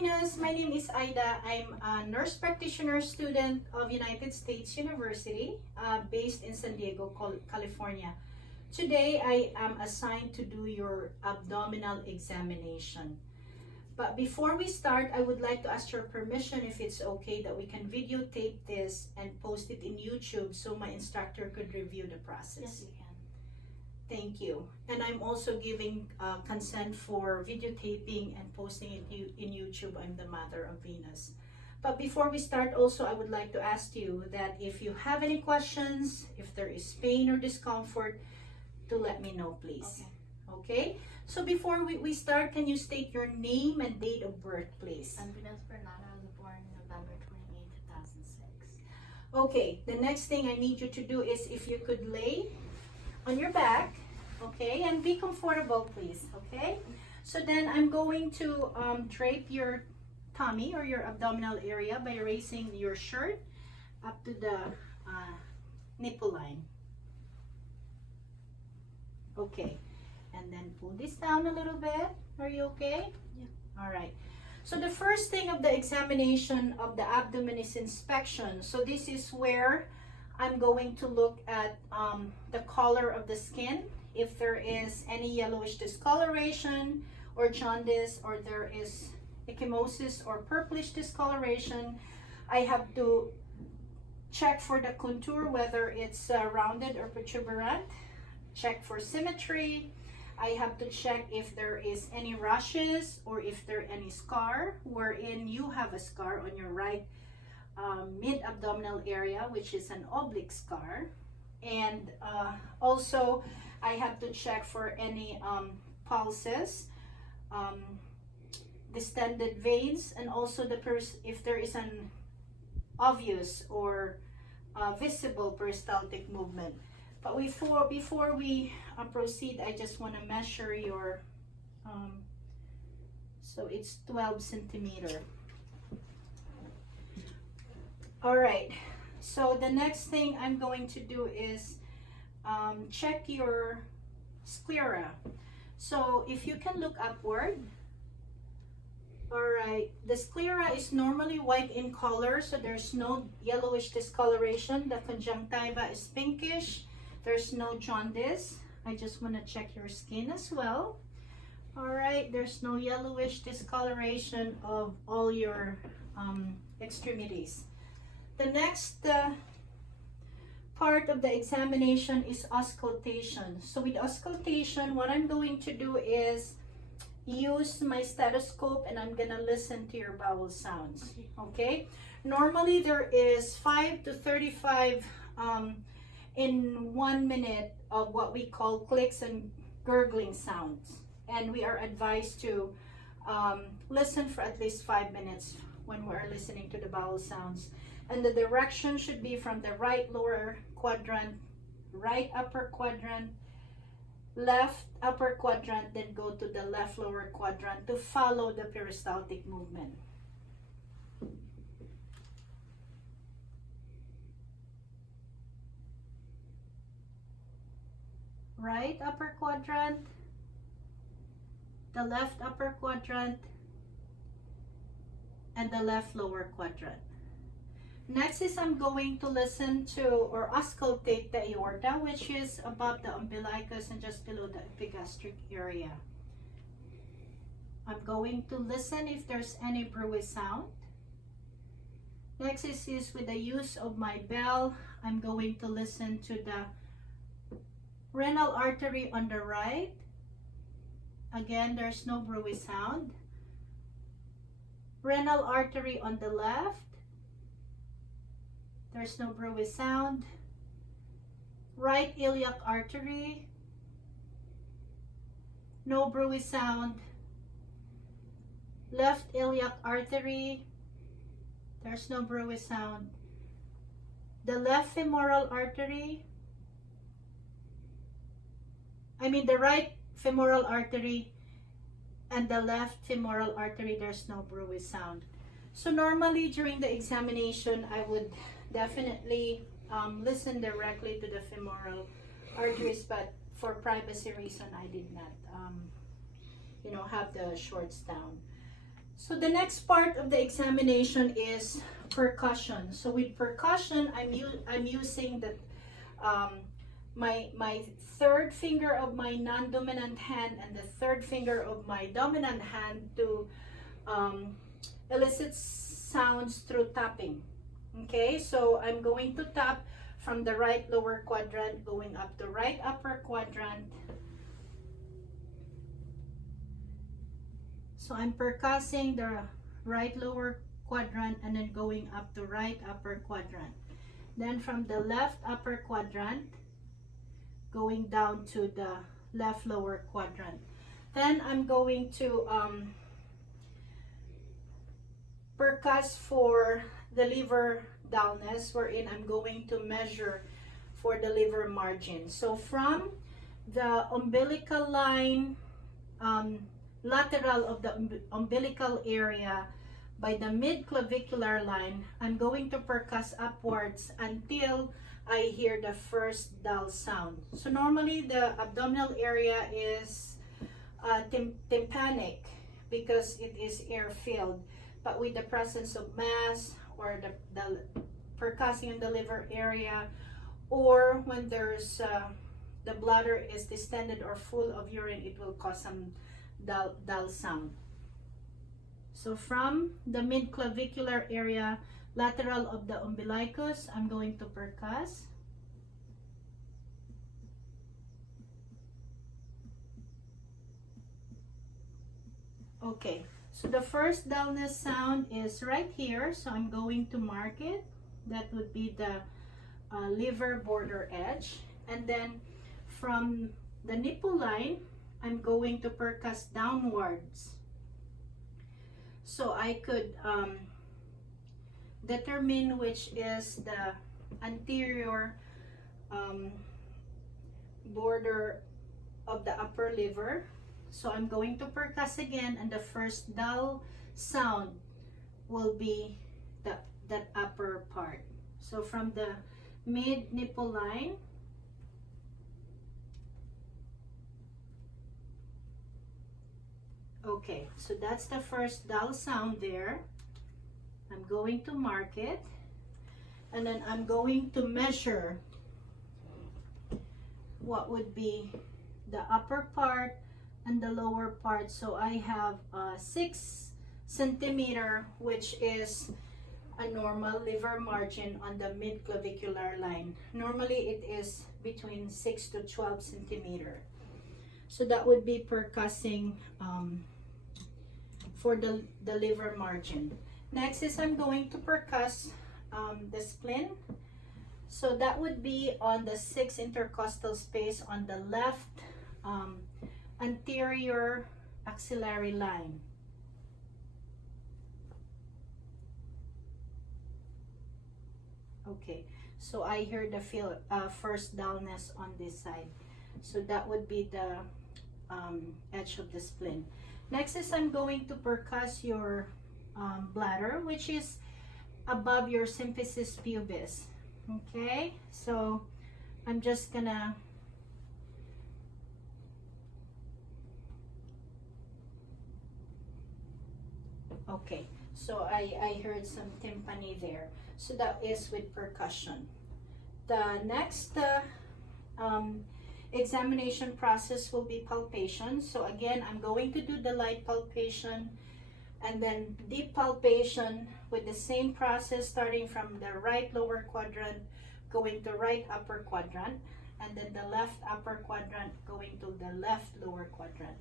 Venus. My name is Ida. I'm a nurse practitioner student of United States University based in San Diego, California. Today, I am assigned to do your abdominal examination. But before we start, I would like to ask your permission if it's okay that we can videotape this and post it in YouTube so my instructor could review the process. Yes, you can. Thank you. And I'm also giving consent for videotaping and posting it in YouTube. I'm the Mother of Venus. But before we start, also, I would like to ask you that if you have any questions, if there is pain or discomfort, to let me know, please. Okay? So before we start, can you state your name and date of birth, please? I'm Venus Bernardo. I was born November 28, 2006. Okay, the next thing I need you to do is if you could lay on your back, okay, and be comfortable, please, okay? So then I'm going to drape your tummy or your abdominal area by raising your shirt up to the nipple line. Okay, and then pull this down a little bit. Are you okay? Yeah. All right. So the first thing of the examination of the abdomen is inspection. So this is where I'm going to look at the color of the skin. If there is any yellowish discoloration or jaundice, or there is ecchymosis or purplish discoloration, I have to check for the contour, whether it's rounded or protuberant. Check for symmetry. I have to check if there is any rashes or if there any scar, wherein you have a scar on your right mid-abdominal area, which is an oblique scar. And also I have to check for any pulses, distended veins, and also if there is an obvious or visible peristaltic movement. But before we proceed, I just want to measure your, so it's 12 centimeter. All right, so the next thing I'm going to do is check your sclera. So if you can look upward. All right, the sclera is normally white in color, so there's no yellowish discoloration. The conjunctiva is pinkish. There's no jaundice. I just want to check your skin as well. All right, there's no yellowish discoloration of all your extremities. The next part of the examination is auscultation. So with auscultation, what I'm going to do is use my stethoscope and I'm gonna listen to your bowel sounds, okay? Normally there is 5 to 35 in 1 minute of what we call clicks and gurgling sounds. And we are advised to listen for at least 5 minutes when we're listening to the bowel sounds. And the direction should be from the right lower quadrant, right upper quadrant, left upper quadrant, then go to the left lower quadrant to follow the peristaltic movement. Right upper quadrant, the left upper quadrant, and the left lower quadrant. Next is I'm going to listen to or auscultate the aorta, which is above the umbilicus and just below the epigastric area. I'm going to listen if there's any bruit sound. Next is with the use of my bell, I'm going to listen to the renal artery on the right. Again, there's no bruit sound. Renal artery on the left. There's no bruit sound. Right iliac artery. No bruit sound. Left iliac artery. There's no bruit sound. The left femoral artery. The right femoral artery and the left femoral artery, there's no bruit sound. So normally during the examination, I would definitely listen directly to the femoral arteries, but for privacy reason, I did not, have the shorts down. So the next part of the examination is percussion. So with percussion, I'm using the my third finger of my non-dominant hand and the third finger of my dominant hand to elicit sounds through tapping. Okay, so I'm going to tap from the right lower quadrant going up to right upper quadrant. So I'm percussing the right lower quadrant and then going up to right upper quadrant. Then from the left upper quadrant, going down to the left lower quadrant. Then I'm going to percuss for the liver dullness, wherein I'm going to measure for the liver margin. So from the umbilical line, lateral of the umbilical area by the mid-clavicular line, I'm going to percuss upwards until I hear the first dull sound. So normally the abdominal area is tympanic because it is air-filled. But with the presence of mass or the percussing in the liver area, or when there's the bladder is distended or full of urine, it will cause some dull sound. So from the mid-clavicular area, lateral of the umbilicus, I'm going to percuss. Okay, so the first dullness sound is right here, so I'm going to mark it. That would be the liver border edge. And then from the nipple line, I'm going to percuss downwards. So I could determine which is the anterior border of the upper liver. So I'm going to percuss again, and the first dull sound will be that upper part. So from the mid nipple line, okay, so that's the first dull sound there. I'm going to mark it, and then I'm going to measure what would be the upper part and the lower part. So I have 6 centimeter, which is a normal liver margin on the mid-clavicular line. Normally it is between 6 to 12 centimeter. So that would be percussing for the liver margin. Next is I'm going to percuss the spleen. So that would be on the 6 intercostal space on the left anterior axillary line. Okay, so I hear the first dullness on this side. So that would be the edge of the spleen. Next is I'm going to percuss your bladder, which is above your symphysis pubis. Okay, so I'm just gonna okay, so I heard some tympani there. So that is with percussion. The next examination process will be palpation. So again, I'm going to do the light palpation and then deep palpation with the same process, starting from the right lower quadrant going to right upper quadrant, and then the left upper quadrant going to the left lower quadrant.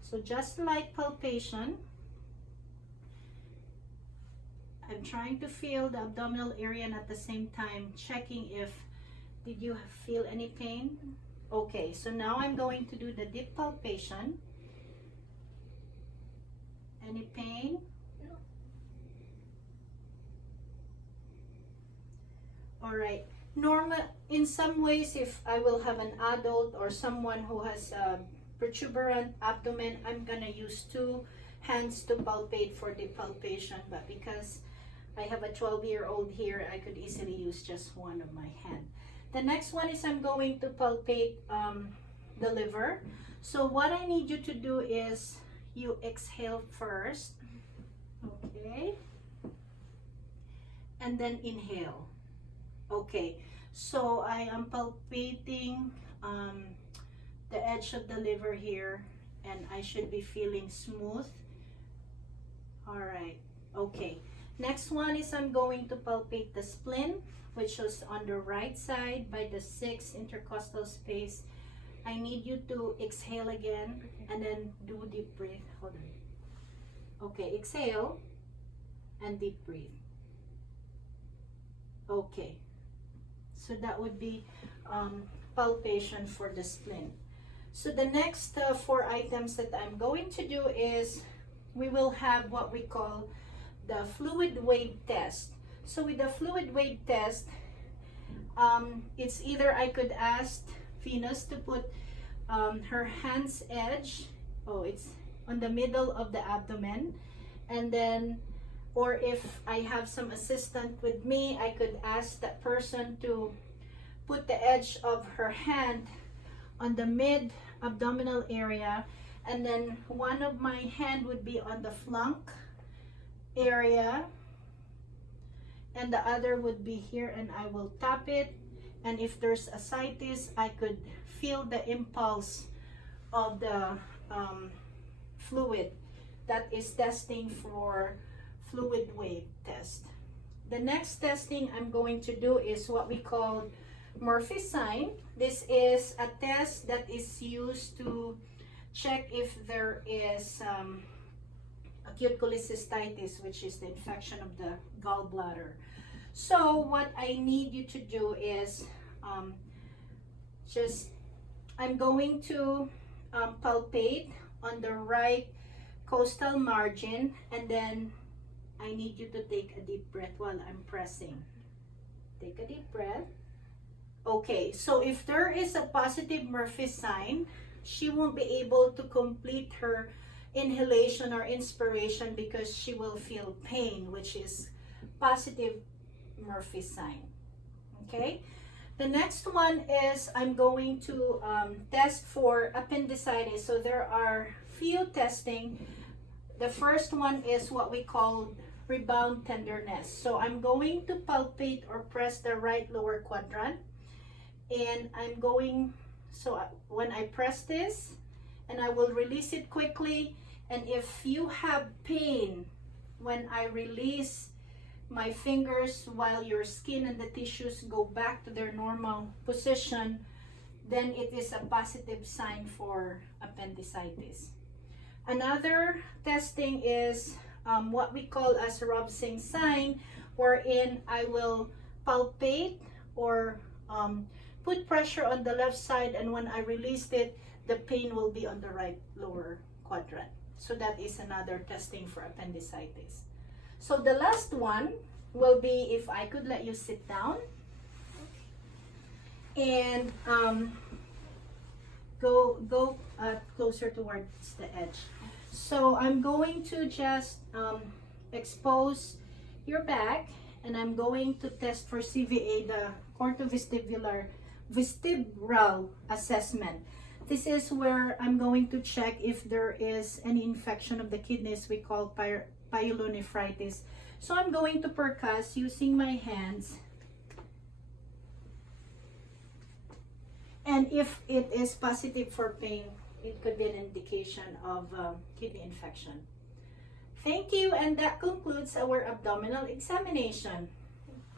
So just light palpation. I'm trying to feel the abdominal area and at the same time checking if did you feel any pain. Okay, so now I'm going to do the deep palpation. Any pain? No. All right. Normal, in some ways, if I will have an adult or someone who has a protuberant abdomen, I'm gonna use 2 hands to palpate for the palpation, but because I have a 12-year-old here, I could easily use just one of my hand. The next one is I'm going to palpate the liver. So what I need you to do is you exhale first and then inhale. Okay, so I am palpating the edge of the liver here, and I should be feeling smooth. All right, okay. Next one is I'm going to palpate the spleen, which is on the right side by the 6th intercostal space. I need you to exhale again and then do deep breath. Hold on. Okay, exhale and deep breathe. Okay, so that would be palpation for the spleen. So the next 4 items that I'm going to do is we will have what we call the fluid wave test. So with the fluid wave test, it's either I could ask Venus to put her hand's edge, it's on the middle of the abdomen, and then, or if I have some assistant with me, I could ask that person to put the edge of her hand on the mid abdominal area, and then one of my hand would be on the flank area and the other would be here, and I will tap it, and if there's ascites, I could feel the impulse of the fluid. That is testing for fluid wave test. The next testing I'm going to do is what we call Murphy's sign. This is a test that is used to check if there is acute cholecystitis, which is the infection of the gallbladder. So what I need you to do is I'm going to palpate on the right costal margin, and then I need you to take a deep breath while I'm pressing. Take a deep breath. Okay, so if there is a positive Murphy sign, she won't be able to complete her inhalation or inspiration because she will feel pain, which is positive Murphy sign. Okay, the next one is I'm going to test for appendicitis. So there are few testing. The first one is what we call rebound tenderness. So I'm going to palpate or press the right lower quadrant, and I'm going, so when I press this, and I will release it quickly, and if you have pain when I release my fingers while your skin and the tissues go back to their normal position, then it is a positive sign for appendicitis. Another testing is what we call as Robsing sign, wherein I will palpate or put pressure on the left side, and when I released it, the pain will be on the right lower quadrant. So that is another testing for appendicitis. So the last one will be if I could let you sit down and go closer towards the edge. So I'm going to just expose your back, and I'm going to test for CVA, the cortovestibular vestibular assessment. This is where I'm going to check if there is any infection of the kidneys we call pyelonephritis. So I'm going to percuss using my hands, and if it is positive for pain, it could be an indication of kidney infection. Thank you, and that concludes our abdominal examination.